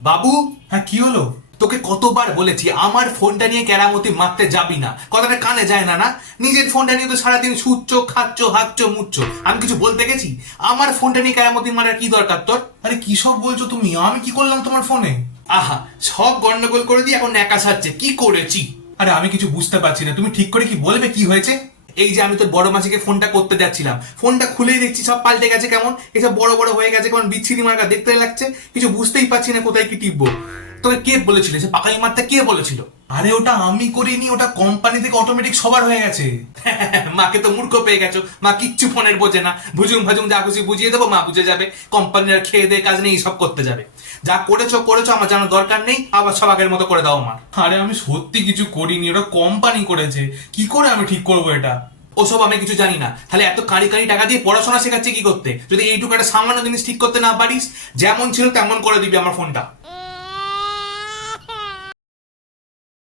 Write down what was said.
বাবু, হ্যাঁ, কি হলো? তোকে কতবার বলেছি আমার ফোনটা নিয়ে কেরামতি মারতে যাবি না, কথাটা কানে যায় না? না, নিজের ফোনটা নিয়ে তো সারাদিন শুচ্ছ, খাচ্ছ, হাঁকছ, মুচ্ছ, আমি কিছু বলতে গেছি? আমার ফোনটা নিয়ে কেরামতি মারার কি দরকার তোর? আরে কি সব বলছো তুমি? আমি কি করলাম তোমার ফোনে? আহা, সব গন্ডগোল করে দিয়ে এখন ন্যাকা সাজছে, কি করেছি? আরে আমি কিছু বুঝতে পারছি না, তুমি ঠিক করে কি বলবে কি হয়েছে? এই যে আমি তোর বড় মাসিকে ফোনটা করতে যাচ্ছিলাম, ফোনটা খুলেই দেখছি সব পাল্টে গেছে, কেমন এসব বড় বড় হয়ে গেছে, কেমন বিচ্ছিরি মার্কা দেখতে লাগছে, কিছু বুঝতেই পারছি না কোথায় কি টিপবো। তোকে কে বলেছিল যে পাকাই মারতে, কে বলেছিল? আরে ওটা আমি করিনি, ওটা কোম্পানি থেকে অটোমেটিক সবার হয়ে গেছে। মাকে তো মূর্খ পেয়ে গেছো, মা কিচ্ছু ফোনের বোঝে না, ভুজুং ভাজুং যা খুশি বুঝিয়ে দেবো, মা বুঝে যাবে, কোম্পানির আর খেয়ে দিয়ে কাজ নেই, সব করতে যাবে। যা করেছো করেছো, আমার জানার দরকার নেই, আবার সব আগের মতো করে দাও আমার। আরে আমি সত্যি কিছু করিনি, ওটা কোম্পানি করেছে। কি করে আমি ঠিক করবো এটা? ওসব আমি কিছু জানি না, তাহলে এত কাঁড়ি কাঁড়ি টাকা দিয়ে পড়াশোনা শেখাচ্ছে কি করতে, যদি এইটুকু একটা সামান্য জিনিস ঠিক করতে না পারিস? যেমন ছিল তেমন করে দিবি আমার ফোনটা।